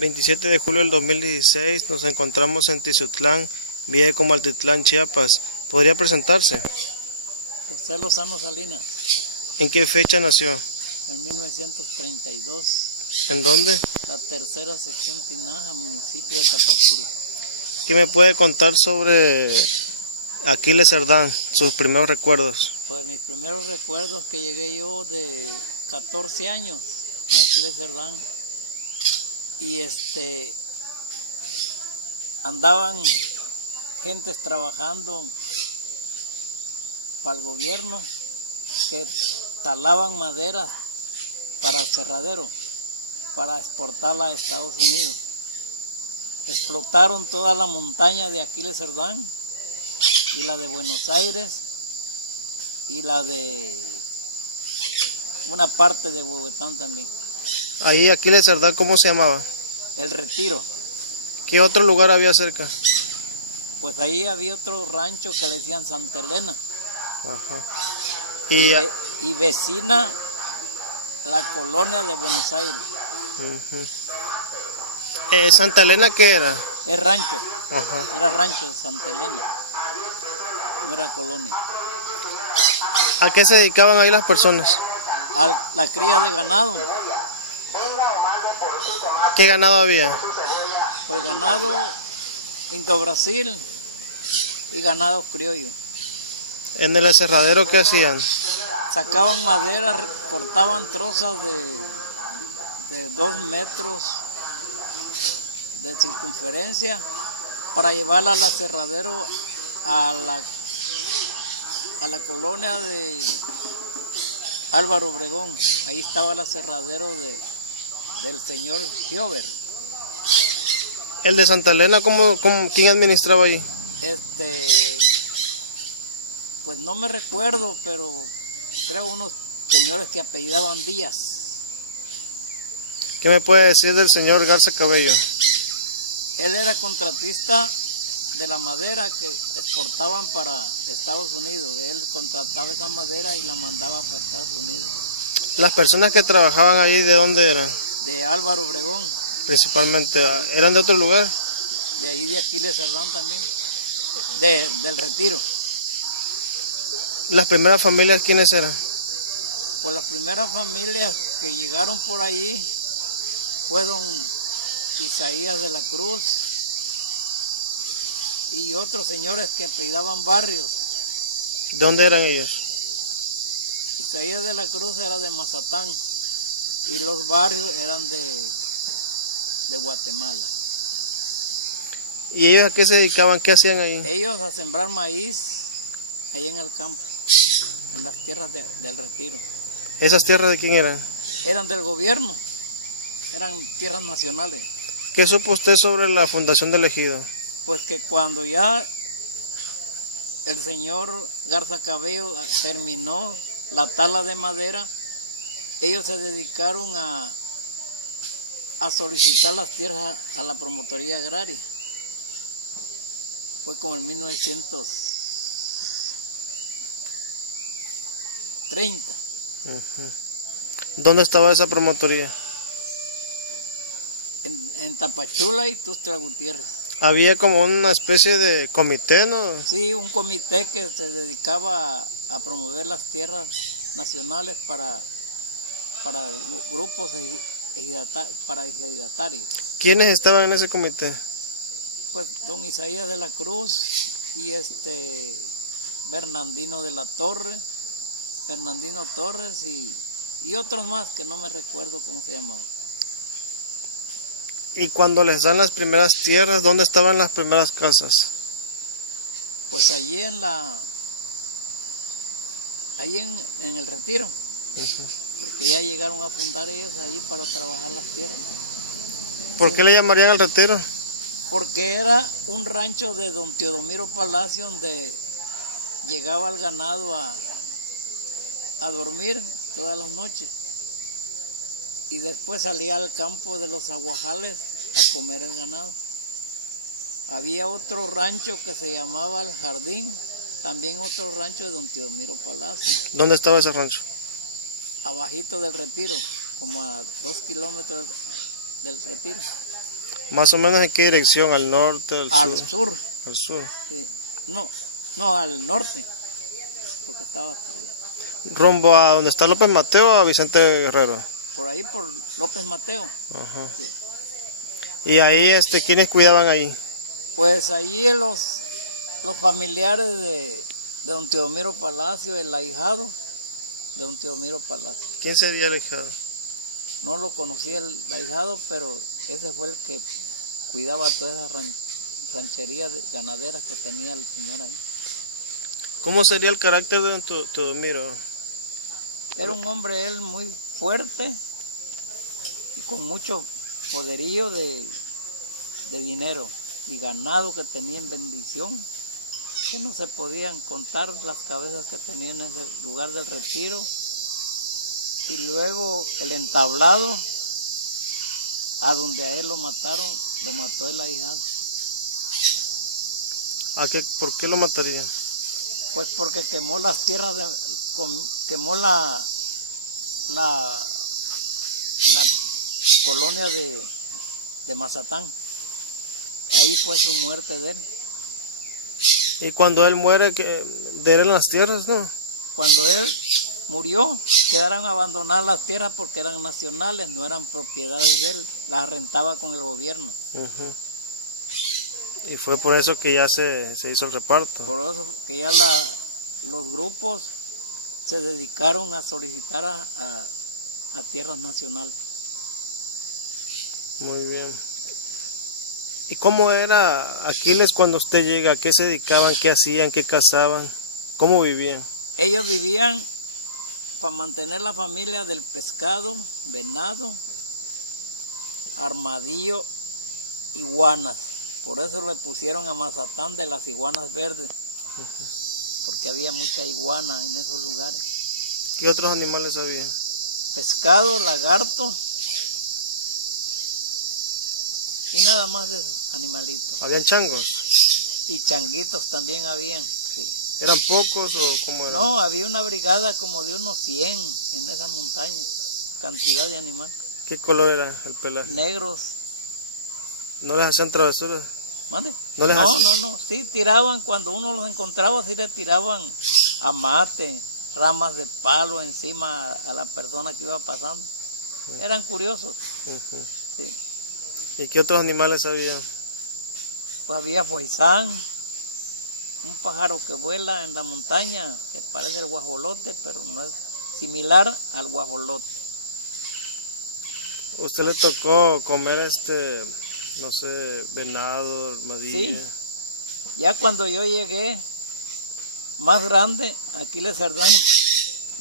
27 de julio del 2016 nos encontramos en Tizotlán, Villa de Comaltitlán, Chiapas. ¿Podría presentarse? José Lozano Salinas. ¿En qué fecha nació? En 1932. ¿En dónde? La tercera sección Tinaja, municipio de Tapachula. ¿Qué me puede contar sobre Aquiles Cerdán, sus primeros recuerdos? Pues mis primeros recuerdos que llegué yo de 14 años a Aquiles Cerdán y andaban gentes trabajando para el gobierno que talaban madera para el cerradero, para exportarla a Estados Unidos. Explotaron toda la montaña de Aquiles Cerdán y la de Buenos Aires y la de una parte de Bogotá también. Ahí Aquiles Cerdán, ¿cómo se llamaba? El Retiro. ¿Qué otro lugar había cerca? Pues ahí había otro rancho que le decían Santa Elena. Ajá. Y vecina la colonia de Buenos Aires. ¿Santa Elena qué era? El rancho. Ajá. Era rancho, Santa Elena. Era colonia. ¿A qué se dedicaban ahí las personas? A la cría de ganado. ¿Qué ganado había? Ganado Pinto Brasil y ganado criollo. ¿En el aserradero qué hacían? Sacaban madera, cortaban trozos de 2 metros de circunferencia para llevarla al aserradero a la colonia de Álvaro Obregón. Ahí estaba el aserradero del señor Giover. ¿El de Santa Elena, quién administraba ahí? Pues no me recuerdo, pero creo unos señores que apellidaban Díaz. ¿Qué me puede decir del señor Garza Cabello? Él era contratista de la madera que exportaban para Estados Unidos. Él contrataba esa madera y la mandaba para Estados Unidos. ¿Las personas que trabajaban ahí de dónde eran? De Álvaro Obregón. Principalmente, ¿eran de otro lugar? De ahí de Aquiles Cerdán también. Del Retiro. ¿Las primeras familias quiénes eran? Pues las primeras familias que llegaron por ahí fueron Isaías de la Cruz y otros señores que apellidaban Barrios. ¿De dónde eran ellos? Isaías de la Cruz era de Mazatán y los Barrios eran de Guatemala. ¿Y ellos a qué se dedicaban? ¿Qué hacían ahí? Ellos a sembrar maíz ahí en el campo, las tierras del Retiro. ¿Esas tierras de quién eran? Eran del gobierno, eran tierras nacionales. ¿Qué supo usted sobre la fundación del ejido? Pues que cuando ya el señor Garza Cabello terminó la tala de madera, ellos se dedicaron a solicitar las tierras a la promotoría agraria. Fue como en 1930. ¿Dónde estaba esa promotoría? En Tapachula y Tuxtla Gutiérrez. Había como una especie de comité, ¿no? Sí, un comité que se dedicaba a promover las tierras nacionales para grupos para ejidatarios. ¿Quiénes estaban en ese comité? Pues don Isaías de la Cruz y Fernandino Torres y otros más que no me recuerdo cómo se llamaban. Y cuando les dan las primeras tierras, ¿dónde estaban las primeras casas? Pues allí en el Retiro. Y ya llegaron a apuntar ellos ahí para trabajar las tierras. ¿Por qué le llamarían al Retiro? Porque era un rancho de don Teodomiro Palacio donde llegaba el ganado a dormir todas las noches. Y después salía al campo de los aguajales a comer el ganado. Había otro rancho que se llamaba El Jardín, también otro rancho de don Teodomiro Palacio. ¿Dónde estaba ese rancho? Abajito del Retiro, como a 2 kilómetros del Más o menos en qué dirección, al norte, al al sur, sur, al sur. no, al norte. Rumbo a donde está López Mateo o a Vicente Guerrero. Por ahí por López Mateo. Ajá. Y ahí, ¿quiénes cuidaban ahí? Pues ahí los familiares de don Teodomiro Palacio, el ahijado de don Teodomiro Palacio. ¿Quién sería el ahijado? No lo conocí el ahijado, pero ese fue el que cuidaba toda esa ranchería ganadera que tenía el señor ahí. ¿Cómo sería el carácter de don Teodomiro? Era un hombre él muy fuerte y con mucho poderío de dinero y ganado que tenía en bendición, que no se podían contar las cabezas que tenía en ese lugar del retiro. Y luego el entablado, a donde a él lo mataron, lo mató el ahijado. ¿Por qué lo matarían? Pues porque quemó las tierras, quemó la colonia de Mazatán. Ahí fue su muerte de él. Y cuando él muere, de él en las tierras, ¿no? Cuando él murió, quedaron abandonadas las tierras porque eran nacionales, no eran propiedades de él, las rentaba con el gobierno. Uh-huh. Y fue por eso que ya se hizo el reparto. Por eso que ya los grupos se dedicaron a solicitar a tierras nacionales. Muy bien. ¿Y cómo era Aquiles cuando usted llega? ¿A qué se dedicaban? ¿Qué hacían? ¿Qué cazaban? ¿Cómo vivían? Ellos vivían para mantener la familia del pescado, venado, armadillo, iguanas. Por eso le pusieron a Mazatán de las iguanas verdes, porque había mucha iguana en esos lugares. ¿Qué otros animales había? Pescado, lagarto y nada más de animalitos. ¿Habían changos? Y changuitos también habían. Sí. ¿Eran pocos o cómo eran? No, había una brigada como de unos 100 en esa montaña, cantidad de animales. ¿Qué color era el pelaje? Negros. ¿No les hacían travesuras? ¿Mande? No, Sí tiraban, cuando uno los encontraba, sí le tiraban amate, ramas de palo encima a la persona que iba pasando. Eran curiosos. Uh-huh. Sí. ¿Y qué otros animales había? Pues había foizán, un pájaro que vuela en la montaña, que parece el guajolote, pero no es similar al guajolote. ¿Usted le tocó comer no sé, venado, armadillo? Sí. Ya cuando yo llegué más grande, Aquiles Cerdán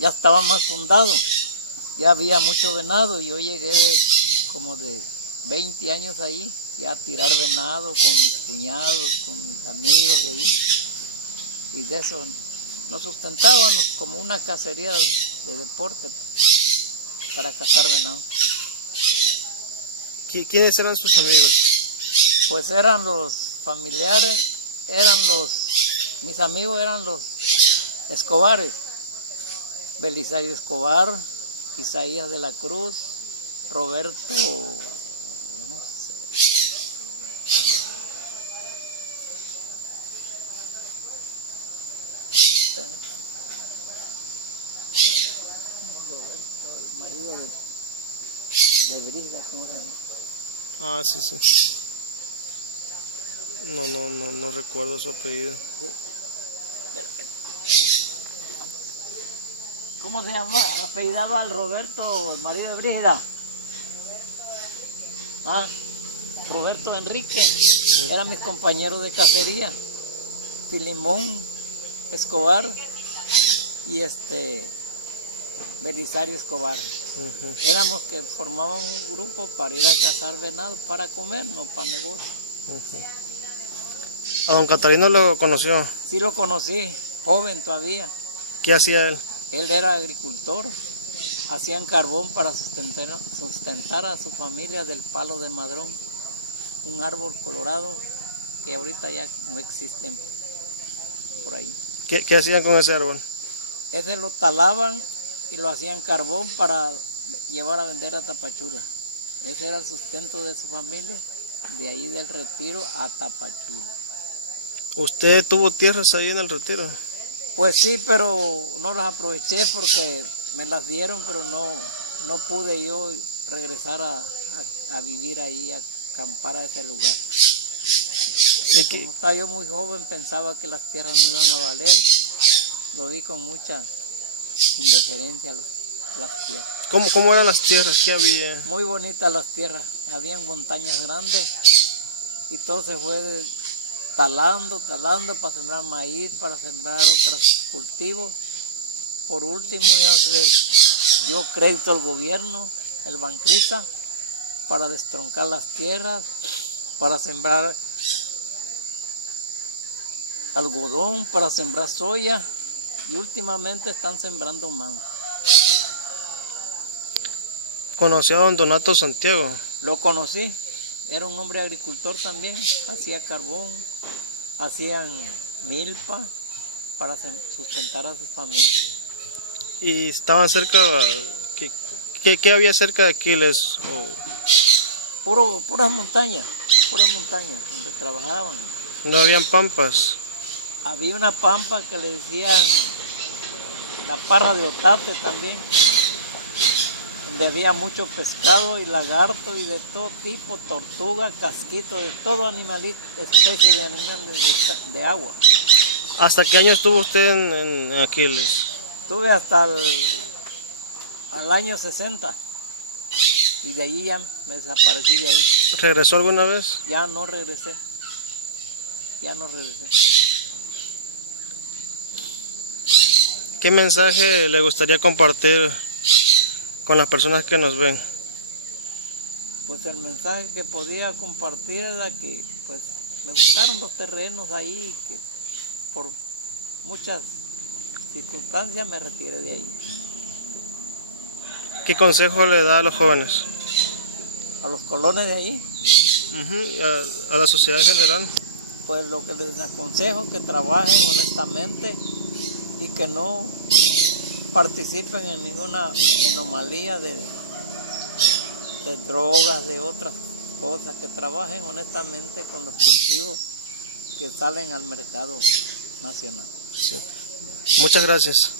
ya estaba más fundado, ya había mucho venado. Yo llegué como de 20 años ahí, ya a tirar venado con mis cuñados, con mis amigos, y de eso nos sustentábamos como una cacería de deporte para cazar venado. ¿Quiénes eran sus amigos? Pues eran los familiares, mis amigos eran los Escobares, Belisario Escobar, Isaías de la Cruz, Roberto, el marido de Brígida, ¿cómo se llama? Ah, sí. No recuerdo su apellido. ¿Cómo se llama? Apellidaba al Roberto, el marido de Brígida. Roberto Enrique. Eran mis compañeros de cacería. Filimón Escobar y Belisario Escobar. Uh-huh. Éramos que formábamos un grupo para ir a cazar venado, para comer, no para negocio. Uh-huh. ¿A don Catarino lo conoció? Sí lo conocí, joven todavía. ¿Qué hacía él? Él era agricultor, hacían carbón para sustentar a su familia del palo de madrón, un árbol colorado que ahorita ya no existe por ahí. ¿Qué hacían con ese árbol? Ese lo talaban y lo hacían carbón para llevar a vender a Tapachula. Ese era el sustento de su familia, de ahí del Retiro a Tapachula. ¿Usted tuvo tierras ahí en el Retiro? Pues sí, pero no las aproveché porque me las dieron, pero no pude yo regresar a vivir ahí, a acampar a ese lugar. Estaba yo muy joven, pensaba que las tierras no iban a valer. Lo vi con mucha indiferencia las tierras. ¿Cómo eran las tierras? ¿Qué había? Muy bonitas las tierras, había montañas grandes y todo se fue talando para sembrar maíz, para sembrar otros cultivos. Por último dio crédito al gobierno, el Bancrisa, para destroncar las tierras, para sembrar algodón, para sembrar soya, y últimamente están sembrando mango. ¿Conoció a don Donato Santiago? Lo conocí, era un hombre agricultor también, hacía carbón, hacían milpa para sustentar a su familia. ¿Y estaban cerca? ¿Qué había cerca de Aquiles? Puras montañas, se trabajaban. ¿No habían pampas? Había una pampa que le decían la parra de Otate también, donde había mucho pescado y lagarto y de todo tipo, tortuga, casquito, de todo animalito, especie de animales de agua. ¿Hasta qué año estuvo usted en Aquiles? Estuve hasta el año 60 y de allí ya me desaparecí de ahí. ¿Regresó alguna vez? Ya no regresé. ¿Qué mensaje le gustaría compartir con las personas que nos ven? Pues el mensaje que podía compartir era que pues me gustaron los terrenos ahí, que por muchas circunstancias me retiré de ahí. ¿Qué consejo le da a los jóvenes? A los colones de ahí, A la sociedad en general. pues lo que les aconsejo es que trabajen honestamente y que no participen en ninguna anomalía de drogas, de otras cosas, que trabajen honestamente con los cultivos que salen al mercado nacional. Muchas gracias.